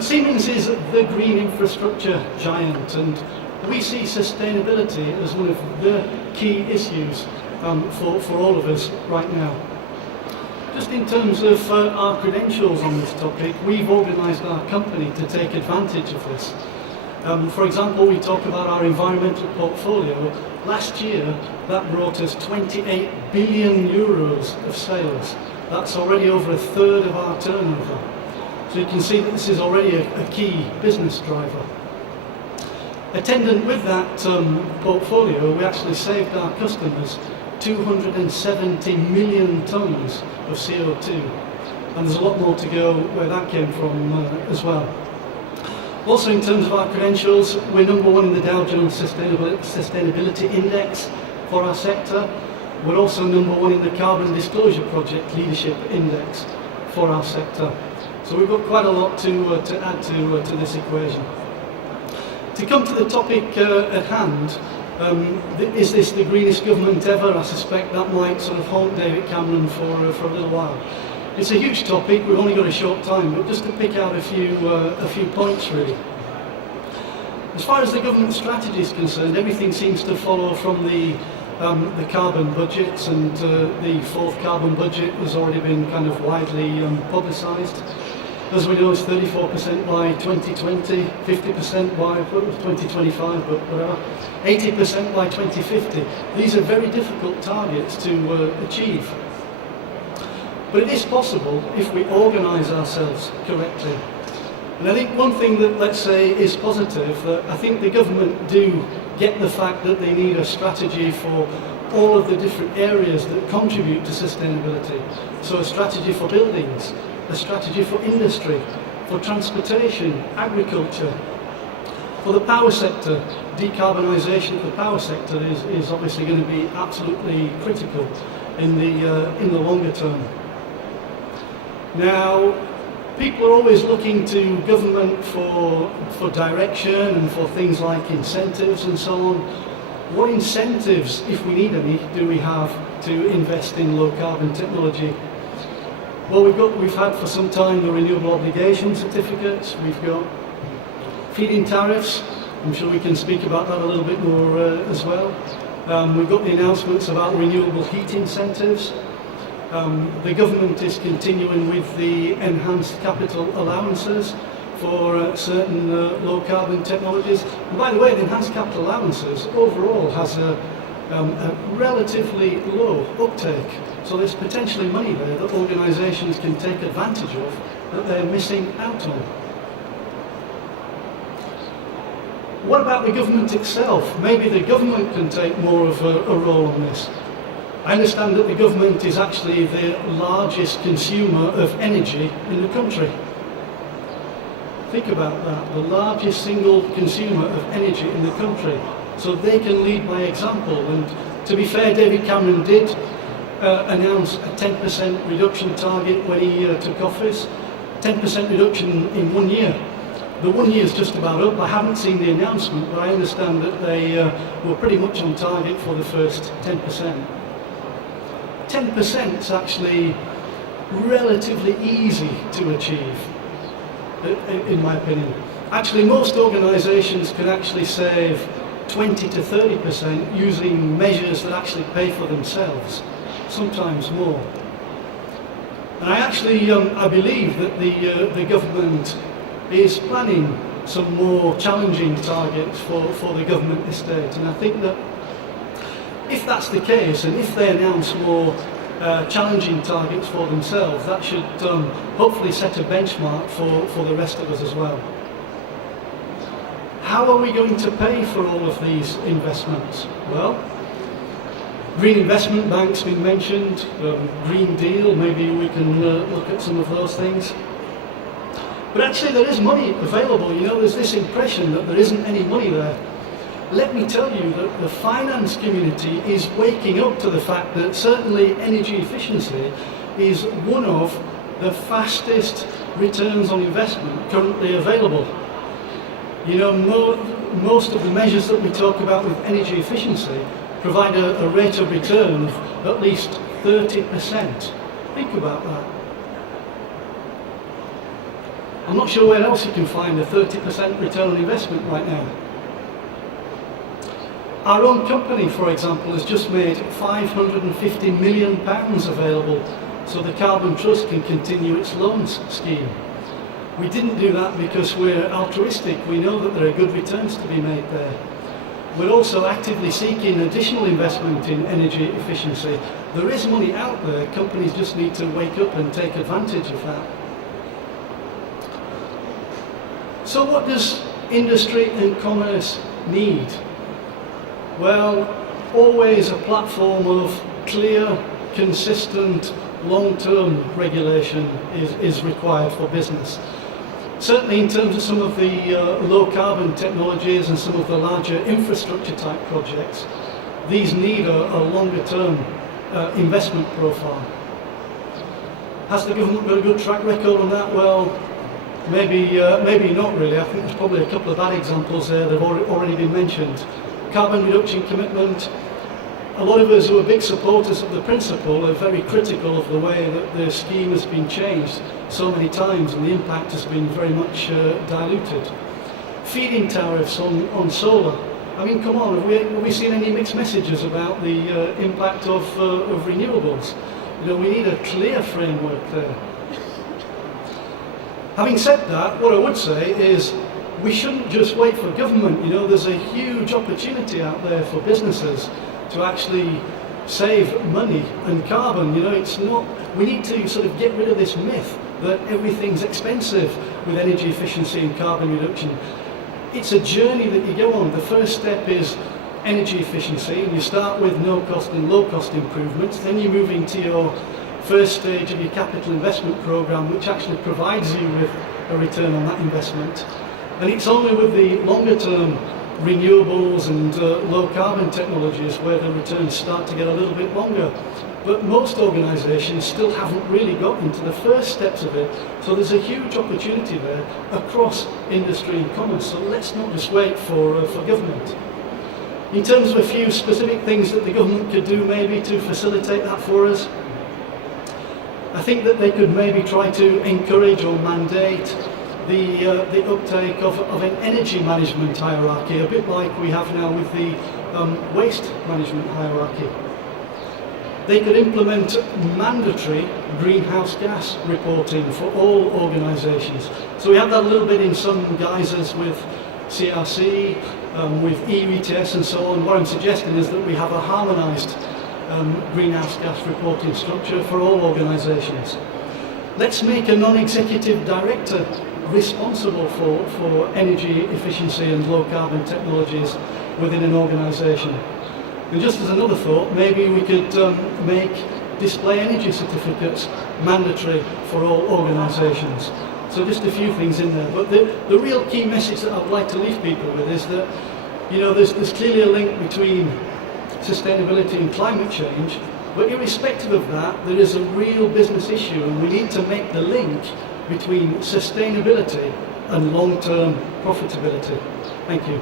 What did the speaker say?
Siemens is the green infrastructure giant, and we see sustainability as one of the key issues for all of us right now. Just in terms of our credentials on this topic, we've organised our company to take advantage of this. For example, we talk about our environmental portfolio. Last year, that brought us 28 billion euros of sales. That's already over a third of our turnover. So you can see that this is already a key business driver. Attendant with that portfolio, we actually saved our customers 270 million tonnes of CO2. And there's a lot more to go where that came from as well. Also, in terms of our credentials, we're number one in the Dow Jones Sustainability Index for our sector. We're also number one in the Carbon Disclosure Project Leadership Index for our sector. So we've got quite a lot to add to this equation. To come to the topic at hand, is this the greenest government ever? I suspect that might sort of haunt David Cameron for a little while. It's a huge topic, we've only got a short time, but just to pick out a few points really. As far as the government strategy is concerned, everything seems to follow from the carbon budgets, and the fourth carbon budget has already been kind of widely publicised. As we know, it's 34% by 2020, 50% by 2025, but whatever, 80% by 2050. These are very difficult targets to achieve. But it is possible if we organise ourselves correctly. And I think one thing that, let's say, is positive, that I think the government do get the fact that they need a strategy for all of the different areas that contribute to sustainability. So a strategy for buildings, a strategy for industry, for transportation, agriculture. For the power sector, decarbonisation of the power sector is obviously going to be absolutely critical in the longer term. Now, people are always looking to government for direction and for things like incentives and so on. What incentives, if we need any, do we have to invest in low carbon technology? Well, we've had for some time the renewable obligation certificates. We've got feed-in tariffs. I'm sure we can speak about that a little bit more as well. We've got the announcements about renewable heat incentives. The government is continuing with the enhanced capital allowances for certain low carbon technologies. And by the way, the enhanced capital allowances overall has a relatively low uptake. So there's potentially money there that organisations can take advantage of that they're missing out on. What about the government itself? Maybe the government can take more of a role on this. I understand that the government is actually the largest consumer of energy in the country. Think about that, the largest single consumer of energy in the country. So they can lead by example. And to be fair, David Cameron did announce a 10% reduction target when he took office. 10% reduction in 1 year. The 1 year is just about up. I haven't seen the announcement, but I understand that they were pretty much on target for the first 10%. 10% is actually relatively easy to achieve, in my opinion. Actually, most organisations can actually save 20 to 30% using measures that actually pay for themselves, sometimes more. And I believe that the government is planning some more challenging targets for the government estate. And I think that if that's the case, and if they announce more challenging targets for themselves, that should hopefully set a benchmark for the rest of us as well. How are we going to pay for all of these investments? Well, Green Investment Bank's been mentioned, Green Deal, maybe we can look at some of those things. But actually there is money available. You know, there's this impression that there isn't any money there. Let me tell you that the finance community is waking up to the fact that certainly energy efficiency is one of the fastest returns on investment currently available. You know, most of the measures that we talk about with energy efficiency provide a rate of return of at least 30%. Think about that. I'm not sure where else you can find a 30% return on investment right now. Our own company, for example, has just made £550 million available so the Carbon Trust can continue its loans scheme. We didn't do that because we're altruistic. We know that there are good returns to be made there. We're also actively seeking additional investment in energy efficiency. There is money out there, companies just need to wake up and take advantage of that. So what does industry and commerce need? Well, always a platform of clear, consistent, long-term regulation is required for business. Certainly in terms of some of the low-carbon technologies and some of the larger infrastructure-type projects, these need a longer-term investment profile. Has the government got a good track record on that? Well, maybe not really. I think there's probably a couple of bad examples there that have already been mentioned. Carbon reduction commitment. A lot of us who are big supporters of the principle are very critical of the way that the scheme has been changed so many times and the impact has been very much diluted. Feed-in tariffs on solar. I mean, come on, have we seen any mixed messages about the impact of renewables? You know, we need a clear framework there. Having said that, what I would say is we shouldn't just wait for government. You know, there's a huge opportunity out there for businesses to actually save money and carbon. You know, it's not, we need to sort of get rid of this myth that everything's expensive with energy efficiency and carbon reduction. It's a journey that you go on. The first step is energy efficiency, and you start with no-cost and low-cost improvements. Then you move into your first stage of your capital investment program, which actually provides you with a return on that investment. And it's only with the longer-term renewables and low-carbon technologies where the returns start to get a little bit longer. But most organisations still haven't really got into the first steps of it, so there's a huge opportunity there across industry and commerce. So let's not just wait for government. In terms of a few specific things that the government could do maybe to facilitate that for us, I think that they could maybe try to encourage or mandate the uptake of an energy management hierarchy, a bit like we have now with the waste management hierarchy. They could implement mandatory greenhouse gas reporting for all organisations. So we have that a little bit in some guises with CRC, with EU ETS and so on. What I'm suggesting is that we have a harmonised greenhouse gas reporting structure for all organisations. Let's make a non-executive director responsible for energy efficiency and low carbon technologies within an organisation. And just as another thought, maybe we could make display energy certificates mandatory for all organisations. So just a few things in there. But the real key message that I'd like to leave people with is that, you know, there's clearly a link between sustainability and climate change, but irrespective of that, there is a real business issue, and we need to make the link between sustainability and long-term profitability. Thank you.